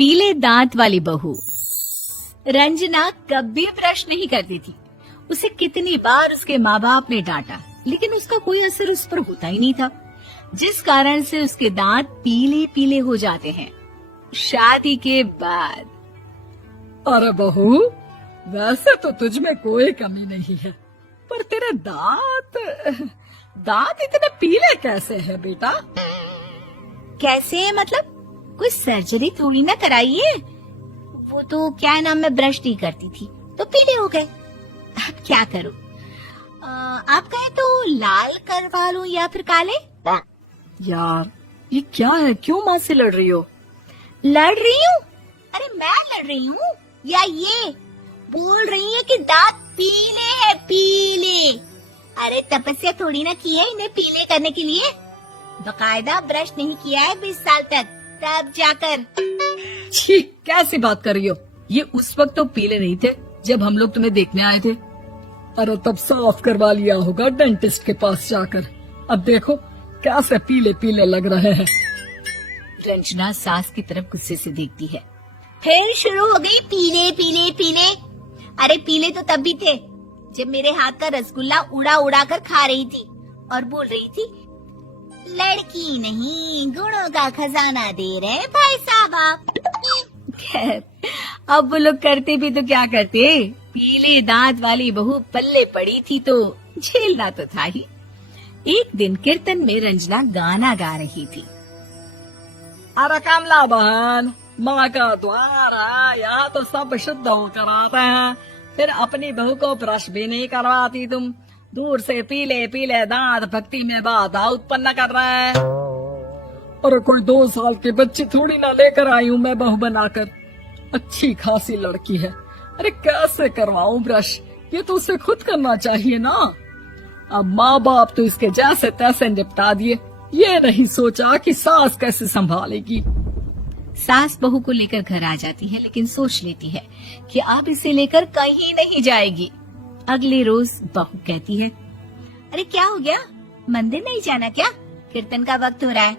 पीले दांत वाली बहू। रंजना कभी ब्रश नहीं करती थी। उसे कितनी बार उसके माँ बाप ने डांटा, लेकिन उसका कोई असर उस पर होता ही नहीं था, जिस कारण से उसके दांत पीले पीले हो जाते हैं। शादी के बाद। अरे बहू, वैसे तो तुझ में कोई कमी नहीं है, पर तेरे दांत इतने पीले कैसे हैं बेटा? कैसे मतलब? कोई सर्जरी थोड़ी ना कराइए। वो तो क्या नाम, मैं ब्रश नहीं करती थी तो पीले हो गए। अब क्या करूं? आप कहें तो लाल करवा लूं या फिर काले? यार ये क्या है, क्यों माँ से लड़ रही हो? लड़ रही हूँ? अरे मैं लड़ रही हूँ या ये बोल रही है कि दांत पीले हैं, पीले। अरे तपस्या थोड़ी ना की है इन्हें पीले करने के लिए। बकायदा ब्रश नहीं किया है 20 साल तक, तब जाकर। छी, कैसी बात कर रही हो? ये उस वक्त तो पीले नहीं थे जब हम लोग तुम्हें देखने आए थे। अरे तब साफ करवा लिया होगा डेंटिस्ट के पास जाकर। अब देखो कैसे पीले पीले लग रहे हैं। रंजना सास की तरफ गुस्से से देखती है। फिर शुरू हो गई पीले पीले पीले। अरे पीले तो तब भी थे जब मेरे हाथ का रसगुल्ला उड़ा उड़ा कर खा रही थी और बोल रही थी, लड़की नहीं गुणों का खजाना दे रहे भाई साहब आप। खैर, अब वो लोग करते भी तो क्या करते, पीले दांत वाली बहू पल्ले पड़ी थी तो झेलना तो था ही। एक दिन कीर्तन में रंजना गाना गा रही थी। अरे कमला बहन, माँ का द्वार है, यहाँ तो सब शुद्ध होकर आते हैं, फिर अपनी बहू को ब्रश भी नहीं करवाती तुम। दूर से पीले पीले दांत भक्ति में बाधा उत्पन्न कर रहे हैं। अरे कोई 2 साल के बच्चे थोड़ी ना लेकर आई हूँ मैं बहू बनाकर। अच्छी खासी लड़की है, अरे कैसे करवाऊं ब्रश? ये तो उसे खुद करना चाहिए ना। अब माँ बाप तो इसके जैसे तैसे निपटा दिए, ये नहीं सोचा कि सास कैसे संभालेगी। सास बहू को लेकर घर आ जाती है, लेकिन सोच लेती है कि अब इसे लेकर कहीं नहीं जाएगी। अगले रोज बहू कहती है, अरे क्या हो गया, मंदिर नहीं जाना क्या? कीर्तन का वक्त हो रहा है।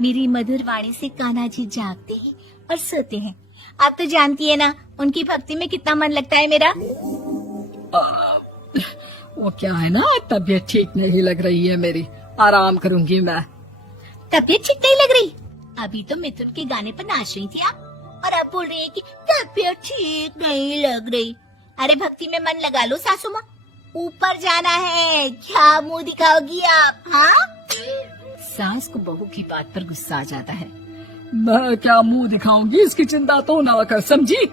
मेरी मधुर वाणी से कान्हा जी जागते हैं और सोते हैं। आप तो जानती है ना उनकी भक्ति में कितना मन लगता है मेरा। वो क्या है ना, तबीयत ठीक नहीं लग रही है मेरी, आराम करूंगी मैं। तबीयत ठीक नहीं लग रही? अभी तो मिथुन के गाने पर नाच रही थी आप, और अब बोल रही है कि तबीयत ठीक नहीं लग रही। अरे भक्ति में मन लगा लो सासू माँ, ऊपर जाना है, क्या मुंह दिखाओगी आप? हाँ? सास को बहू की बात पर गुस्सा आ जाता है। मैं क्या मुंह दिखाऊंगी, इसकी चिंता तो ना कर, समझी?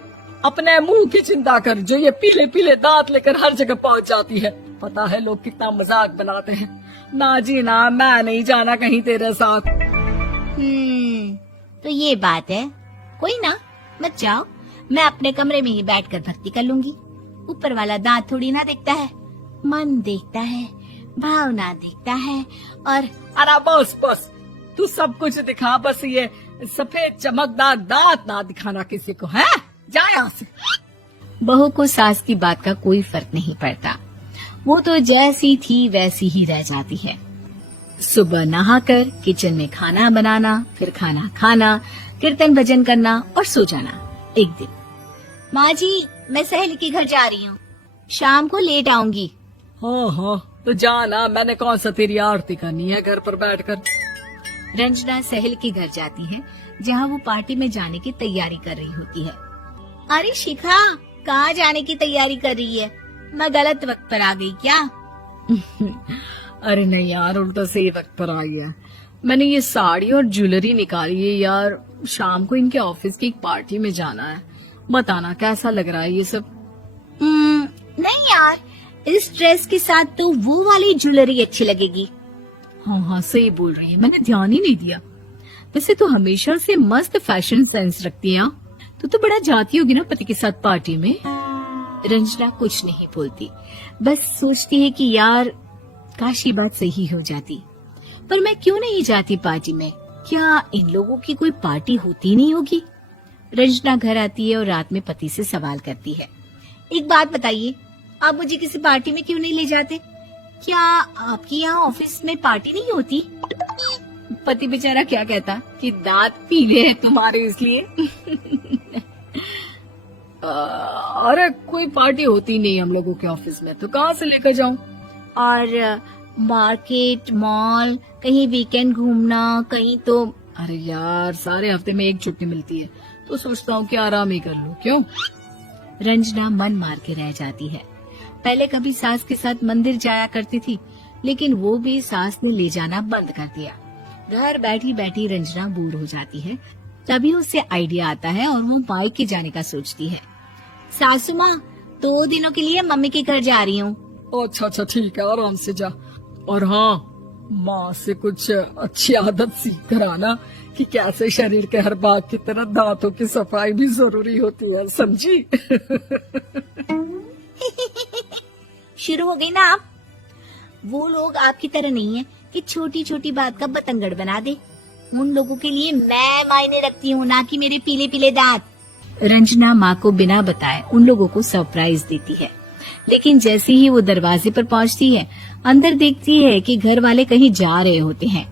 अपने मुंह की चिंता कर, जो ये पीले पीले दांत लेकर हर जगह पहुंच जाती है। पता है लोग कितना मजाक बनाते हैं। ना जी ना, मैं नहीं जाना कहीं तेरे साथ। तो ये बात है, कोई ना, मत जाओ, मैं अपने कमरे में ही बैठकर भक्ति कर लूंगी। ऊपर वाला दांत थोड़ी ना देखता है, मन देखता है, भावना देखता है। और अरे बस बस, तू सब कुछ दिखा, बस ये सफेद चमकदार दांत ना दिखाना किसी को, है? जा यहाँ से। बहू को सास की बात का कोई फर्क नहीं पड़ता, वो तो जैसी थी वैसी ही रह जाती है। सुबह नहाकर किचन में खाना बनाना, फिर खाना खाना, कीर्तन भजन करना और सो जाना। एक दिन, माँ जी मैं सहेली के घर जा रही हूँ, शाम को लेट आऊंगी। हाँ हाँ तो जाना, मैंने कौन सा तेरी आरती करनी है घर पर बैठकर। रंजना सहेली के घर जाती है, जहाँ वो पार्टी में जाने की तैयारी कर रही होती है। अरे शिखा, कहाँ जाने की तैयारी कर रही है? मैं गलत वक्त पर आ गई क्या? अरे नहीं यार, उल्टा सही वक्त पर आई है। मैंने ये साड़ी और ज्वेलरी निकाली है यार, शाम को इनके ऑफिस की एक पार्टी में जाना है। बताना कैसा लग रहा है ये सब? नहीं यार, इस ड्रेस के साथ तो वो वाली ज्वेलरी अच्छी लगेगी। हाँ हाँ सही बोल रही है, मैंने ध्यान ही नहीं दिया। वैसे तो हमेशा से मस्त फैशन सेंस रखती है। तो बड़ा जाती होगी ना पति के साथ पार्टी में। रंजना कुछ नहीं बोलती, बस सोचती है कि यार काश ये बात सही हो जाती, पर मैं क्यों नहीं जाती पार्टी में? क्या इन लोगों की कोई पार्टी होती नहीं होगी? रंजना घर आती है और रात में पति से सवाल करती है, एक बात बताइए, आप मुझे किसी पार्टी में क्यों नहीं ले जाते? क्या आपके यहाँ ऑफिस में पार्टी नहीं होती? पति बेचारा क्या कहता कि दांत पीले हैं तुम्हारे इसलिए। अरे कोई पार्टी होती नहीं हम लोगों के ऑफिस में, तो कहाँ से लेकर जाऊं? और मार्केट, मॉल, कहीं वीकेंड घूमना, कहीं तो। अरे यार, सारे हफ्ते में एक छुट्टी मिलती है, तो सोचता हूँ कि आराम ही कर लूं। क्यों? रंजना मन मार के रह जाती है। पहले कभी सास के साथ मंदिर जाया करती थी, लेकिन वो भी सास ने ले जाना बंद कर दिया। घर बैठी बैठी रंजना बोर हो जाती है। तभी उसे आइडिया आता है और वो मायके जाने का सोचती है। सासू माँ, 2 दिनों के लिए मम्मी के घर जा रही हूँ। अच्छा ठीक है, आराम से जा। और हाँ, माँ से कुछ अच्छी आदत सीख कर आना कि कैसे शरीर के हर भाग की तरह दांतों की सफाई भी जरूरी होती है, समझी? शुरू हो गई ना आप। वो लोग आपकी तरह नहीं है कि छोटी छोटी बात का बतंगड़ बना दे। उन लोगों के लिए मैं मायने रखती हूँ, ना कि मेरे पीले पीले दांत। रंजना माँ को बिना बताए उन लोगों को सरप्राइज देती है, लेकिन जैसे ही वो दरवाजे पर पहुँचती है, अंदर देखती है कि घर वाले कहीं जा रहे होते हैं।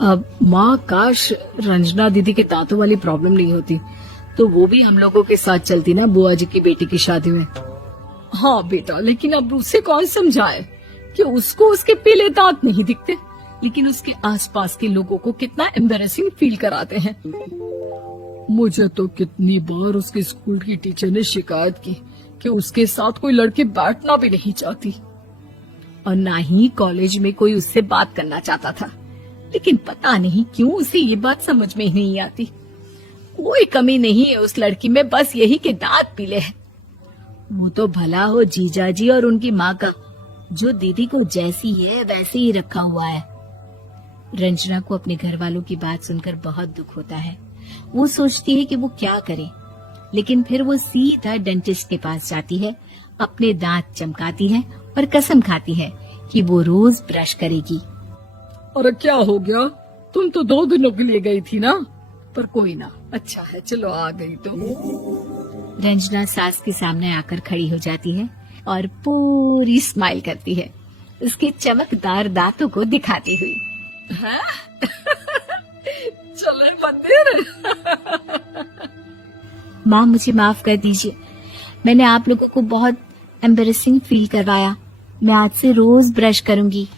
अब माँ, काश रंजना दीदी के दांतों वाली प्रॉब्लम नहीं होती, तो वो भी हम लोगों के साथ चलती ना बुआ जी की बेटी की शादी में। हाँ बेटा, लेकिन अब उसे कौन समझाए कि उसको उसके पीले दांत नहीं दिखते, लेकिन उसके आसपास के लोगों को कितना एम्बैरेसिंग फील कराते हैं। मुझे तो कितनी बार उसके स्कूल की टीचर ने शिकायत की कि उसके साथ कोई लड़की बैठना भी नहीं चाहती, और ना ही कॉलेज में कोई उससे बात करना चाहता था। लेकिन पता नहीं क्यों उसे ये बात समझ में ही नहीं आती। कोई कमी नहीं है उस लड़की में, बस यही कि दांत पीले हैं। वो तो भला हो जीजाजी और उनकी माँ का, जो दीदी को जैसी है वैसे ही रखा हुआ है। रंजना को अपने घर वालों की बात सुनकर बहुत दुख होता है। वो सोचती है कि वो क्या करे, लेकिन फिर वो सीधा डेंटिस्ट के पास जाती है, अपने दांत चमकाती है और कसम खाती है कि वो रोज ब्रश करेगी। अरे क्या हो गया? तुम तो 2 दिनों के लिए गई थी ना, पर कोई ना, अच्छा है, चलो आ गई तो। रंजना सास के सामने आकर खड़ी हो जाती है और पूरी स्माइल करती है, उसके चमकदार दांतों को दिखाती हुई। चले मंदिर। माँ, मुझे माफ कर दीजिए, मैंने आप लोगों को बहुत एम्बैरेसिंग फील करवाया। मैं आज से रोज ब्रश करूंगी।